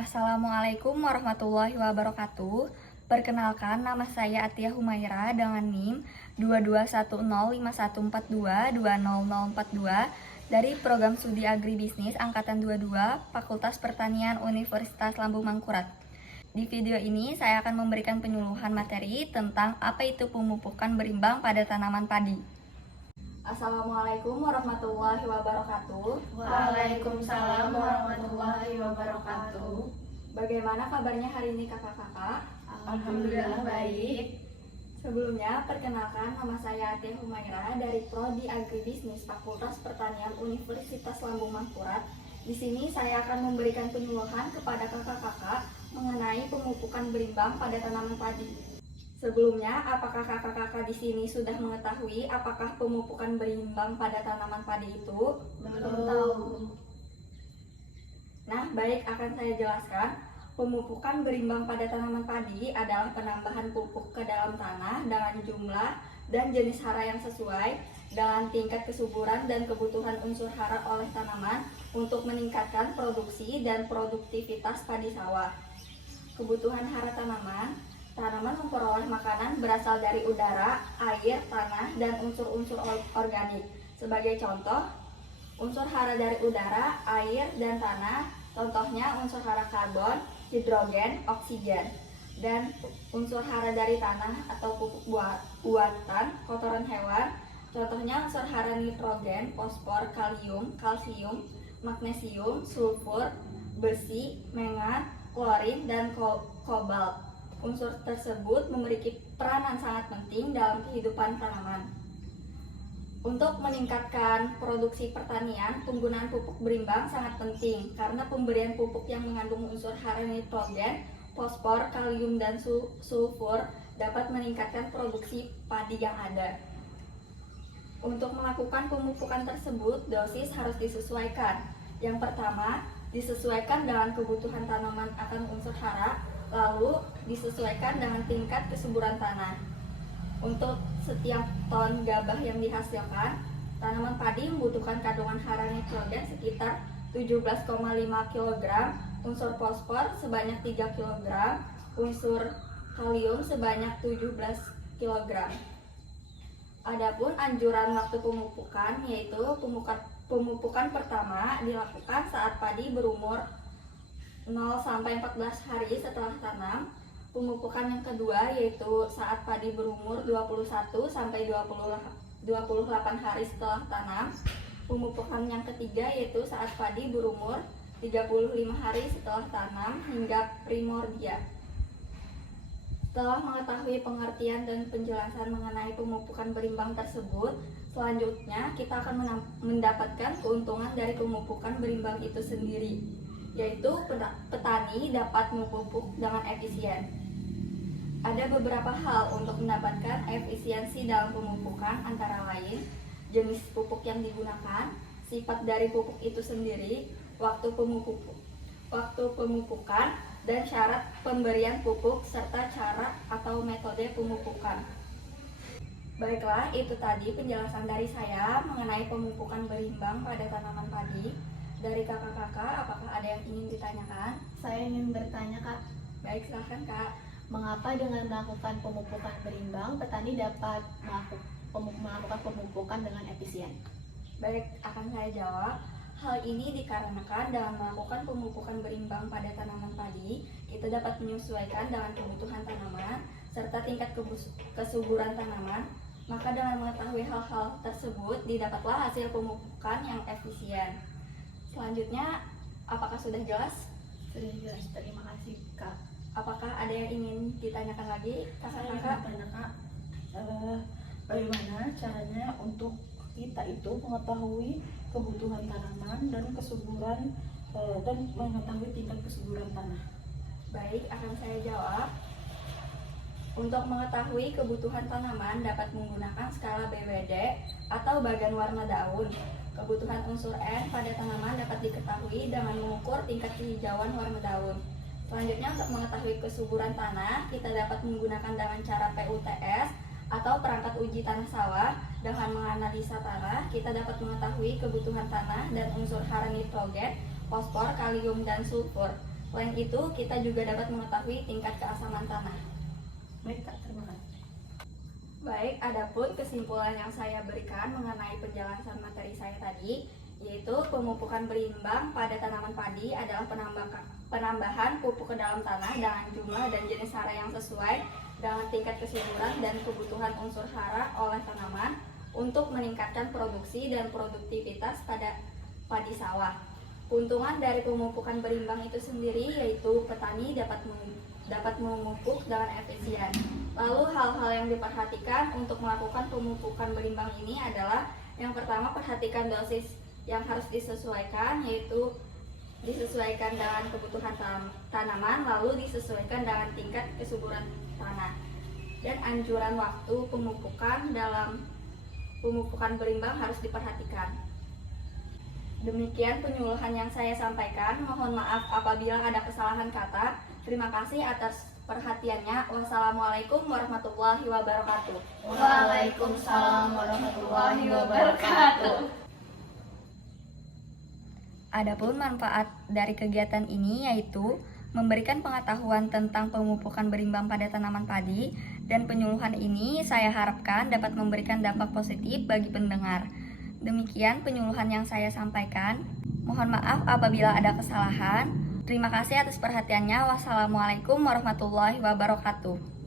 Assalamualaikum warahmatullahi wabarakatuh. Perkenalkan, nama saya Atia Humaira dengan NIM 22105142200042 dari Program Studi Agribisnis Angkatan 22 Fakultas Pertanian Universitas Lambung Mangkurat. Di video ini saya akan memberikan penyuluhan materi tentang apa itu pemupukan berimbang pada tanaman padi. Assalamualaikum warahmatullahi wabarakatuh. Waalaikumsalam warahmatullahi wabarakatuh. Bagaimana kabarnya hari ini kakak-kakak? Alhamdulillah baik. Sebelumnya, perkenalkan, nama saya Atia Humaira dari Prodi Agribisnis Fakultas Pertanian Universitas Lambung Mangkurat. Di sini saya akan memberikan penyuluhan kepada kakak-kakak mengenai pemupukan berimbang pada tanaman padi. Sebelumnya, apakah kakak-kakak di sini sudah mengetahui apakah pemupukan berimbang pada tanaman padi itu? Belum tahu. Nah, baik, akan saya jelaskan. Pemupukan berimbang pada tanaman padi adalah penambahan pupuk ke dalam tanah dengan jumlah dan jenis hara yang sesuai dengan tingkat kesuburan dan kebutuhan unsur hara oleh tanaman untuk meningkatkan produksi dan produktivitas padi sawah. Kebutuhan hara tanaman memperoleh makanan berasal dari udara, air, tanah, dan unsur-unsur organik. Sebagai contoh, unsur hara dari udara, air, dan tanah, contohnya unsur hara karbon, hidrogen, oksigen. Dan unsur hara dari tanah atau pupuk buatan, kotoran hewan, contohnya unsur hara nitrogen, fosfor, kalium, kalsium, magnesium, sulfur, besi, mangan, klorin, dan kobalt. Unsur tersebut memiliki peranan sangat penting dalam kehidupan tanaman. Untuk meningkatkan produksi pertanian, penggunaan pupuk berimbang sangat penting karena pemberian pupuk yang mengandung unsur hara nitrogen, fosfor, kalium, dan sulfur dapat meningkatkan produksi padi yang ada. Untuk melakukan pemupukan tersebut, dosis harus disesuaikan. Yang pertama, disesuaikan dengan kebutuhan tanaman akan unsur hara, lalu disesuaikan dengan tingkat kesuburan tanah. Untuk setiap ton gabah yang dihasilkan, tanaman padi membutuhkan kandungan hara nitrogen sekitar 17,5 kg, unsur fosfor sebanyak 3 kg, unsur kalium sebanyak 17 kg. Adapun anjuran waktu pemupukan yaitu pemupukan pertama dilakukan saat padi berumur 0-14 hari setelah tanam. Pemupukan yang kedua yaitu saat padi berumur 21-28 hari setelah tanam. Pemupukan yang ketiga yaitu saat padi berumur 35 hari setelah tanam hingga primordia. Setelah mengetahui pengertian dan penjelasan mengenai pemupukan berimbang tersebut, selanjutnya kita akan mendapatkan keuntungan dari pemupukan berimbang itu sendiri, yaitu petani dapat memupuk dengan efisien. Ada beberapa hal untuk mendapatkan efisiensi dalam pemupukan, antara lain jenis pupuk yang digunakan, sifat dari pupuk itu sendiri, waktu pemupukan, dan syarat pemberian pupuk serta cara atau metode pemupukan. Baiklah, itu tadi penjelasan dari saya mengenai pemupukan berimbang pada tanaman padi. Dari kakak-kakak, apakah ada yang ingin ditanyakan? Saya ingin bertanya, Kak. Baik, silahkan Kak. Mengapa dengan melakukan pemupukan berimbang, petani dapat melakukan pemupukan dengan efisien? Baik, akan saya jawab. Hal ini dikarenakan dengan melakukan pemupukan berimbang pada tanaman padi, kita dapat menyesuaikan dengan kebutuhan tanaman serta tingkat kesuburan tanaman. Maka dengan mengetahui hal-hal tersebut, didapatlah hasil pemupukan yang efisien. Selanjutnya, apakah sudah jelas? Sudah jelas, terima kasih, Kak. Apakah ada yang ingin ditanyakan lagi, kakak-kakak? Bagaimana caranya untuk kita itu mengetahui kebutuhan tanaman dan kesuburan dan mengetahui tingkat kesuburan tanah? Baik, akan saya jawab. Untuk mengetahui kebutuhan tanaman dapat menggunakan skala BWD atau bagan warna daun. Kebutuhan unsur N pada tanaman dapat diketahui dengan mengukur tingkat kehijauan warna daun. Selanjutnya, untuk mengetahui kesuburan tanah, kita dapat menggunakan dengan cara PUTS atau perangkat uji tanah sawah. Dengan menganalisa tanah, kita dapat mengetahui kebutuhan tanah dan unsur hara nitrogen, fosfor, kalium, dan sulfur. Selain itu, kita juga dapat mengetahui tingkat keasaman tanah. Baik Kak, terima kasih. Baik, adapun kesimpulan yang saya berikan mengenai penjelasan materi saya tadi, yaitu pemupukan berimbang pada tanaman padi adalah penambahan pupuk ke dalam tanah dengan jumlah dan jenis hara yang sesuai dengan tingkat kesuburan dan kebutuhan unsur hara oleh tanaman untuk meningkatkan produksi dan produktivitas pada padi sawah. Keuntungan dari pemupukan berimbang itu sendiri yaitu petani dapat memupuk dengan efisien. Lalu hal-hal yang diperhatikan untuk melakukan pemupukan berimbang ini adalah yang pertama, perhatikan dosis yang harus disesuaikan, yaitu disesuaikan dengan kebutuhan tanaman, lalu disesuaikan dengan tingkat kesuburan tanah. Dan anjuran waktu pemupukan dalam pemupukan berimbang harus diperhatikan. Demikian penyuluhan yang saya sampaikan. Mohon maaf apabila ada kesalahan kata. Terima kasih atas perhatiannya. Wassalamualaikum warahmatullahi wabarakatuh. Waalaikumsalam warahmatullahi wabarakatuh. Adapun manfaat dari kegiatan ini yaitu memberikan pengetahuan tentang pemupukan berimbang pada tanaman padi, dan penyuluhan ini saya harapkan dapat memberikan dampak positif bagi pendengar. Demikian penyuluhan yang saya sampaikan. Mohon maaf apabila ada kesalahan. Terima kasih atas perhatiannya. Wassalamualaikum warahmatullahi wabarakatuh.